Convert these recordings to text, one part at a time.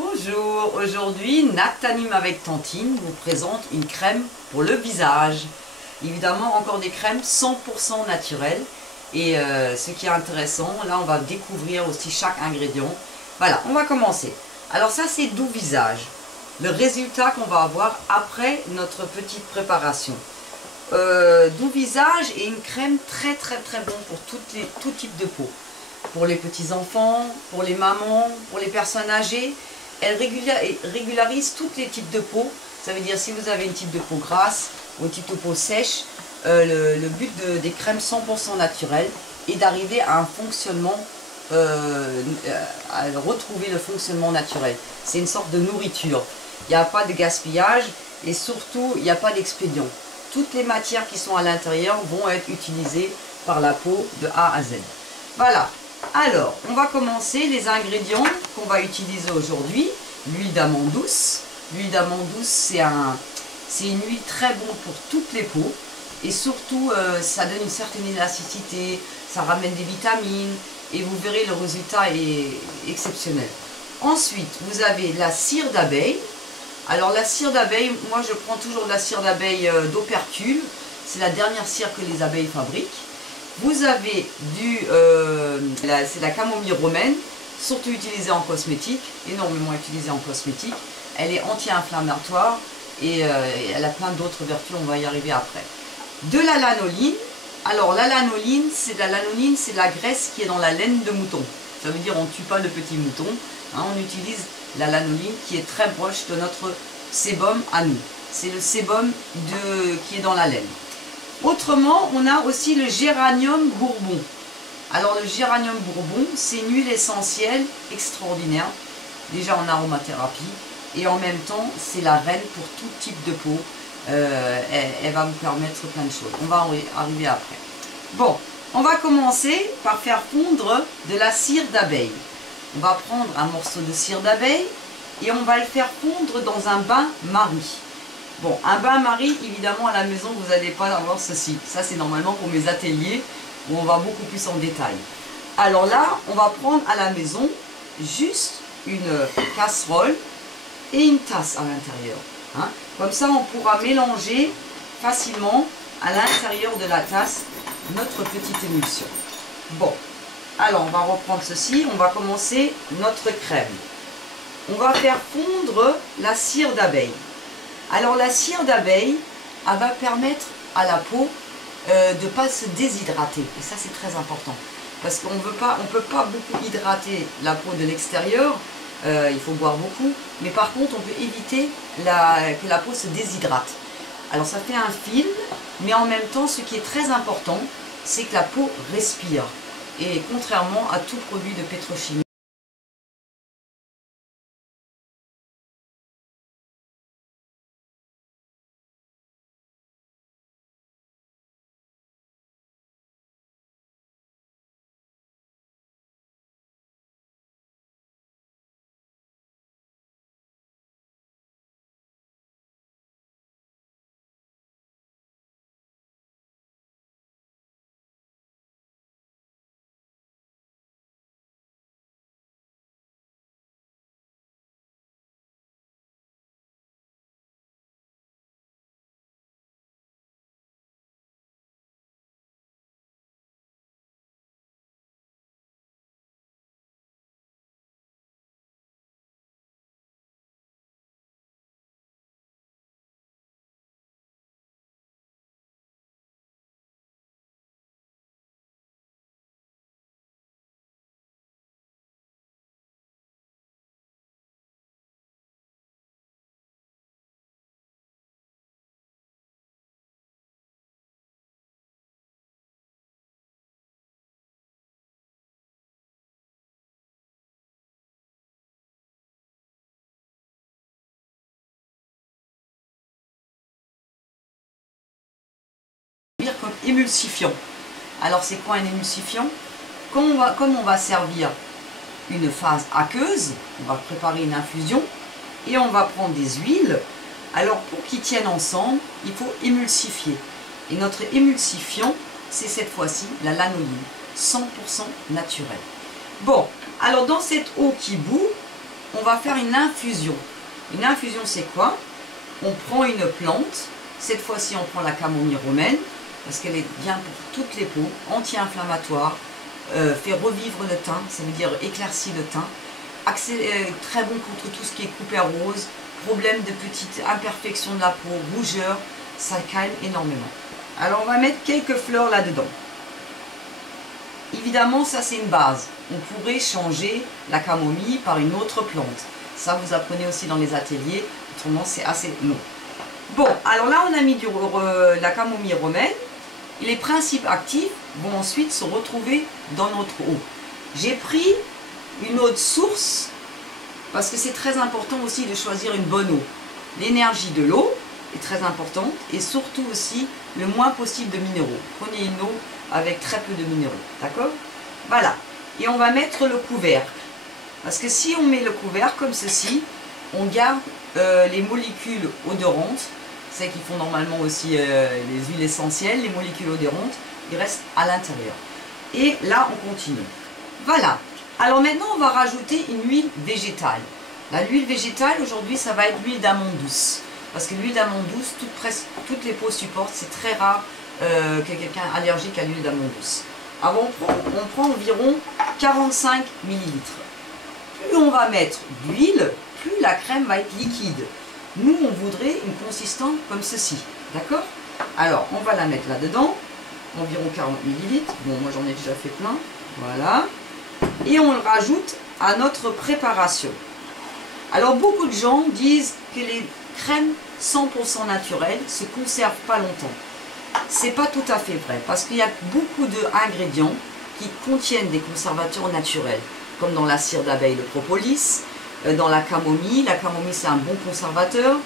Bonjour, aujourd'hui Natanim avec Tantine vous présente une crème pour le visage. Évidemment encore des crèmes 100% naturelles et ce qui est intéressant, là on va découvrir aussi chaque ingrédient. Voilà, on va commencer. Alors ça c'est Doux Visage, le résultat qu'on va avoir après notre petite préparation. Doux Visage est une crème très bon pour tout type de peau. Pour les petits enfants, pour les mamans, pour les personnes âgées. Elle régularise tous les types de peau. Ça veut dire si vous avez une type de peau grasse ou une type de peau sèche, le but des crèmes 100% naturelles est d'arriver à un fonctionnement, à retrouver le fonctionnement naturel. C'est une sorte de nourriture. Il n'y a pas de gaspillage et surtout il n'y a pas d'expédient. Toutes les matières qui sont à l'intérieur vont être utilisées par la peau de A à Z. Voilà. Alors, on va commencer les ingrédients qu'on va utiliser aujourd'hui. L'huile d'amande douce. L'huile d'amande douce, c'est une huile très bonne pour toutes les peaux. Et surtout, ça donne une certaine élasticité, ça ramène des vitamines. Et vous verrez, le résultat est exceptionnel. Ensuite, vous avez la cire d'abeille. Alors, la cire d'abeille, moi je prends toujours de la cire d'abeille d'opercule. C'est la dernière cire que les abeilles fabriquent. Vous avez c'est la camomille romaine, surtout utilisée en cosmétique, énormément utilisée en cosmétique. Elle est anti-inflammatoire et elle a plein d'autres vertus, on va y arriver après. De la lanoline. Alors la lanoline, c'est la graisse qui est dans la laine de mouton. Ça veut dire on ne tue pas le petit mouton, hein, on utilise la lanoline qui est très proche de notre sébum à nous. C'est le sébum qui est dans la laine. Autrement, on a aussi le géranium bourbon. Alors le géranium bourbon, c'est une huile essentielle extraordinaire, déjà en aromathérapie, et en même temps, c'est la reine pour tout type de peau. Elle va vous permettre plein de choses. On va arriver après. Bon, on va commencer par faire fondre de la cire d'abeille. On va prendre un morceau de cire d'abeille et on va le faire fondre dans un bain-marie. Bon, un bain-marie, évidemment, à la maison, vous n'allez pas avoir ceci. Ça, c'est normalement pour mes ateliers, où on va beaucoup plus en détail. Alors là, on va prendre à la maison juste une casserole et une tasse à l'intérieur. Hein. Comme ça, on pourra mélanger facilement à l'intérieur de la tasse notre petite émulsion. Bon, alors on va reprendre ceci. On va commencer notre crème. On va faire fondre la cire d'abeille. Alors la cire d'abeille, elle va permettre à la peau de ne pas se déshydrater. Et ça c'est très important. Parce qu'on ne peut pas beaucoup hydrater la peau de l'extérieur. Il faut boire beaucoup. Mais par contre on peut éviter que la peau se déshydrate. Alors ça fait un film. Mais en même temps ce qui est très important, c'est que la peau respire. Et contrairement à tout produit de pétrochimie. Comme émulsifiant. Alors c'est quoi un émulsifiant? Comme on va servir une phase aqueuse, on va préparer une infusion et on va prendre des huiles. Alors pour qu'ils tiennent ensemble, il faut émulsifier. Et notre émulsifiant, c'est cette fois-ci la lanoline, 100% naturelle. Bon, alors dans cette eau qui bout, on va faire une infusion. Une infusion, c'est quoi? On prend une plante, cette fois-ci on prend la camomille romaine, parce qu'elle est bien pour toutes les peaux, anti-inflammatoire, fait revivre le teint, ça veut dire éclaircit le teint, très bon contre tout ce qui est coupé rose, problème de petites imperfections de la peau, rougeur, ça calme énormément. Alors on va mettre quelques fleurs là-dedans. Évidemment, ça c'est une base. On pourrait changer la camomille par une autre plante. Ça, vous apprenez aussi dans les ateliers. Autrement, c'est assez long. Bon, alors là, on a mis la camomille romaine. Et les principes actifs vont ensuite se retrouver dans notre eau. J'ai pris une eau de source parce que c'est très important aussi de choisir une bonne eau. L'énergie de l'eau est très importante et surtout aussi le moins possible de minéraux. Prenez une eau avec très peu de minéraux, d'accord? Voilà, et on va mettre le couvercle, parce que si on met le couvercle comme ceci, on garde les molécules odorantes, celles qui font normalement aussi les huiles essentielles, les molécules odorantes, ils restent à l'intérieur. Et là, on continue. Voilà, alors maintenant, on va rajouter une huile végétale. L'huile végétale, aujourd'hui, ça va être l'huile d'amande douce. Parce que l'huile d'amande douce, presque toutes les peaux supportent, c'est très rare que quelqu'un est allergique à l'huile d'amande douce. Alors on prend environ 45 ml. Plus on va mettre d'huile, plus la crème va être liquide. Nous, on voudrait une consistance comme ceci. D'accord? Alors, on va la mettre là-dedans, environ 40 ml. Bon, moi j'en ai déjà fait plein. Voilà. Et on le rajoute à notre préparation. Alors, beaucoup de gens disent que les crèmes 100% naturelles se conservent pas longtemps. C'est pas tout à fait vrai, parce qu'il y a beaucoup d'ingrédients qui contiennent des conservateurs naturels, comme dans la cire d'abeille, le propolis, dans la camomille c'est un bon conservateur,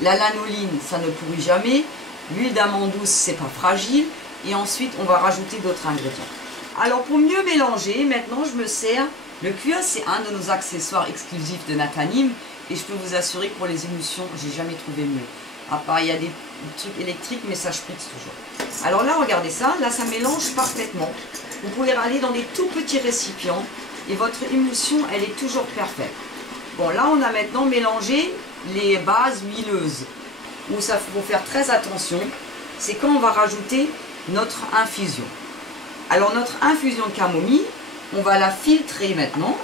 la lanoline, ça ne pourrit jamais, l'huile d'amande douce, c'est pas fragile, et ensuite on va rajouter d'autres ingrédients. Alors pour mieux mélanger, maintenant je me sers, le cuir c'est un de nos accessoires exclusifs de Natanim, et je peux vous assurer que pour les émulsions, j'ai jamais trouvé mieux. À part, il y a des trucs électriques, mais ça spritz toujours. Alors là, regardez ça. Là, ça mélange parfaitement. Vous pouvez aller dans des tout petits récipients. Et votre émulsion, elle est toujours parfaite. Bon, là, on a maintenant mélangé les bases huileuses. Où ça faut faire très attention. C'est quand on va rajouter notre infusion. Alors, notre infusion de camomille, on va la filtrer maintenant.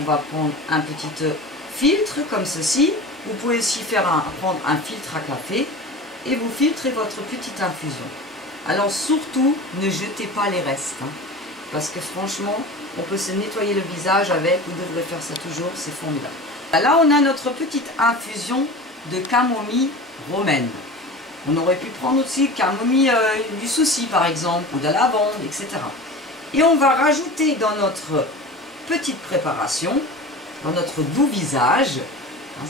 On va prendre un petit filtre comme ceci. Vous pouvez aussi prendre un filtre à café et vous filtrez votre petite infusion. Alors surtout, ne jetez pas les restes, hein, parce que franchement, on peut se nettoyer le visage avec, vous devrez faire ça toujours, c'est formidable. Là, on a notre petite infusion de camomille romaine. On aurait pu prendre aussi camomille du souci par exemple, ou de la lavande, etc. Et on va rajouter dans notre petite préparation, dans notre doux visage,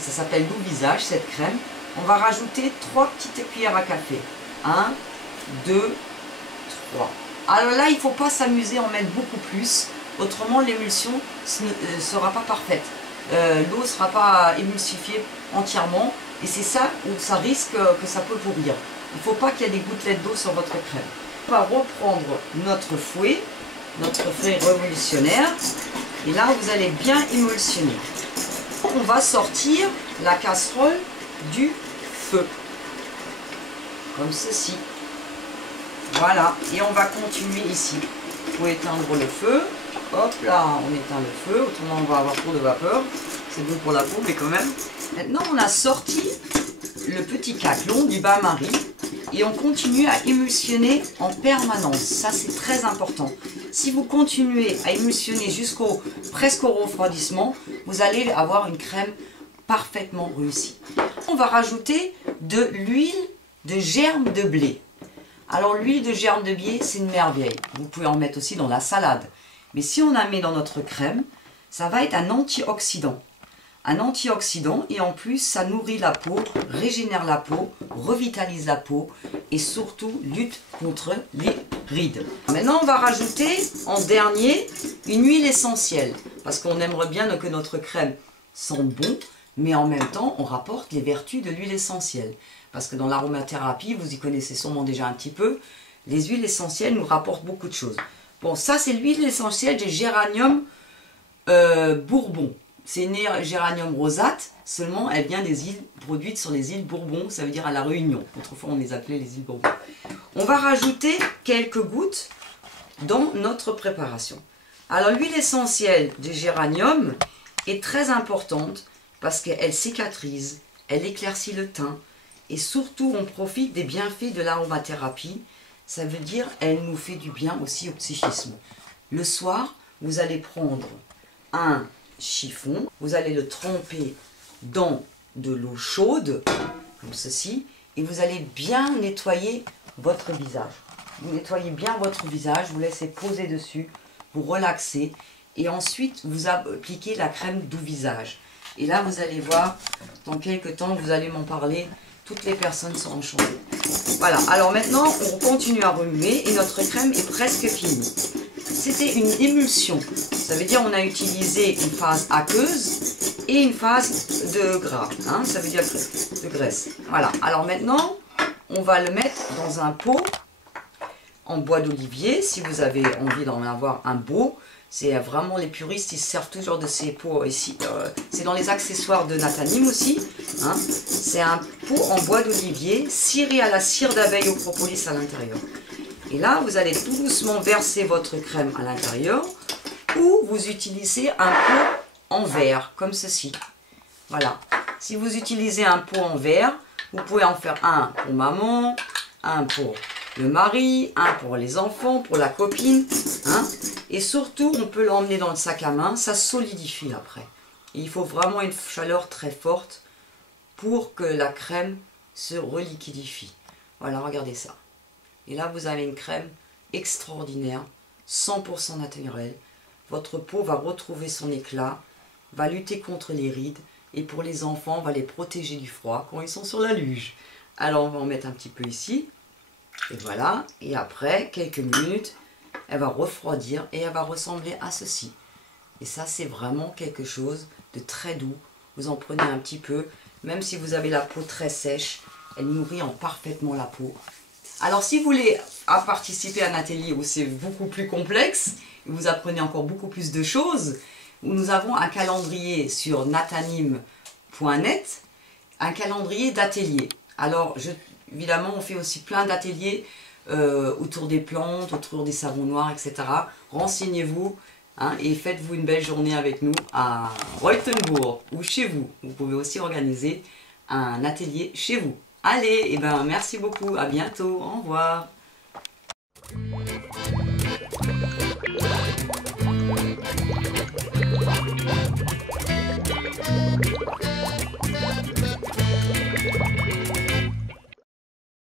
ça s'appelle doux visage, cette crème. On va rajouter 3 petites cuillères à café. 1, 2, 3. Alors là, il ne faut pas s'amuser à en mettre beaucoup plus. Autrement, l'émulsion ne sera pas parfaite. L'eau ne sera pas émulsifiée entièrement. Et c'est ça où ça risque que ça peut pourrir. Il ne faut pas qu'il y ait des gouttelettes d'eau sur votre crème. On va reprendre notre fouet révolutionnaire. Et là, vous allez bien émulsionner. On va sortir la casserole du feu, comme ceci. Voilà, et on va continuer ici. Il faut éteindre le feu. Hop là, on éteint le feu, autrement on va avoir trop de vapeur. C'est bon pour la peau, mais quand même. Maintenant, on a sorti le petit caclon du bain-marie et on continue à émulsionner en permanence. Ça, c'est très important. Si vous continuez à émulsionner presque au refroidissement, vous allez avoir une crème parfaitement réussie. On va rajouter de l'huile de germe de blé. Alors l'huile de germe de blé, c'est une merveille. Vous pouvez en mettre aussi dans la salade. Mais si on en met dans notre crème, ça va être un antioxydant. Un antioxydant et en plus ça nourrit la peau, régénère la peau, revitalise la peau et surtout lutte contre les rides. Maintenant on va rajouter en dernier une huile essentielle parce qu'on aimerait bien que notre crème sente bon mais en même temps on rapporte les vertus de l'huile essentielle parce que dans l'aromathérapie, vous y connaissez sûrement déjà un petit peu, les huiles essentielles nous rapportent beaucoup de choses. Bon, ça c'est l'huile essentielle des géranium bourbon. c'est une géranium rosate, seulement elle vient des îles produites sur les îles Bourbon, ça veut dire à la Réunion. Autrefois on les appelait les îles Bourbon. On va rajouter quelques gouttes dans notre préparation. Alors l'huile essentielle du géranium est très importante parce qu'elle cicatrise, elle éclaircit le teint et surtout on profite des bienfaits de l'aromathérapie. Ça veut dire elle nous fait du bien aussi au psychisme. Le soir, vous allez prendre un chiffon, vous allez le tremper dans de l'eau chaude, comme ceci, et vous allez bien nettoyer votre visage. Vous nettoyez bien votre visage, vous laissez poser dessus, vous relaxez, et ensuite vous appliquez la crème doux visage. Et là, vous allez voir, dans quelques temps, vous allez m'en parler, toutes les personnes seront changées. Voilà, alors maintenant, on continue à remuer, et notre crème est presque finie. C'était une émulsion, ça veut dire on a utilisé une phase aqueuse et une phase de gras, hein, ça veut dire de graisse. Voilà, alors maintenant on va le mettre dans un pot en bois d'olivier, si vous avez envie d'en avoir un beau. C'est vraiment les puristes, ils se servent toujours de ces pots ici, c'est dans les accessoires de Natanim aussi, hein. C'est un pot en bois d'olivier ciré à la cire d'abeille au propolis à l'intérieur. Et là, vous allez tout doucement verser votre crème à l'intérieur ou vous utilisez un pot en verre, comme ceci. Voilà. Si vous utilisez un pot en verre, vous pouvez en faire un pour maman, un pour le mari, un pour les enfants, pour la copine. Hein. Et surtout, on peut l'emmener dans le sac à main, ça solidifie après. Et il faut vraiment une chaleur très forte pour que la crème se reliquidifie. Voilà, regardez ça. Et là, vous avez une crème extraordinaire, 100% naturelle. Votre peau va retrouver son éclat, va lutter contre les rides. Et pour les enfants, on va les protéger du froid quand ils sont sur la luge. Alors, on va en mettre un petit peu ici. Et voilà. Et après, quelques minutes, elle va refroidir et elle va ressembler à ceci. Et ça, c'est vraiment quelque chose de très doux. Vous en prenez un petit peu. Même si vous avez la peau très sèche, elle nourrit parfaitement la peau. Alors, si vous voulez participer à un atelier où c'est beaucoup plus complexe, vous apprenez encore beaucoup plus de choses, nous avons un calendrier sur natanim.net, un calendrier d'ateliers. Alors, évidemment, on fait aussi plein d'ateliers autour des plantes, autour des savons noirs, etc. Renseignez-vous hein, et faites-vous une belle journée avec nous à Reutenbourg ou chez vous. Vous pouvez aussi organiser un atelier chez vous. Allez, et ben merci beaucoup, à bientôt, au revoir.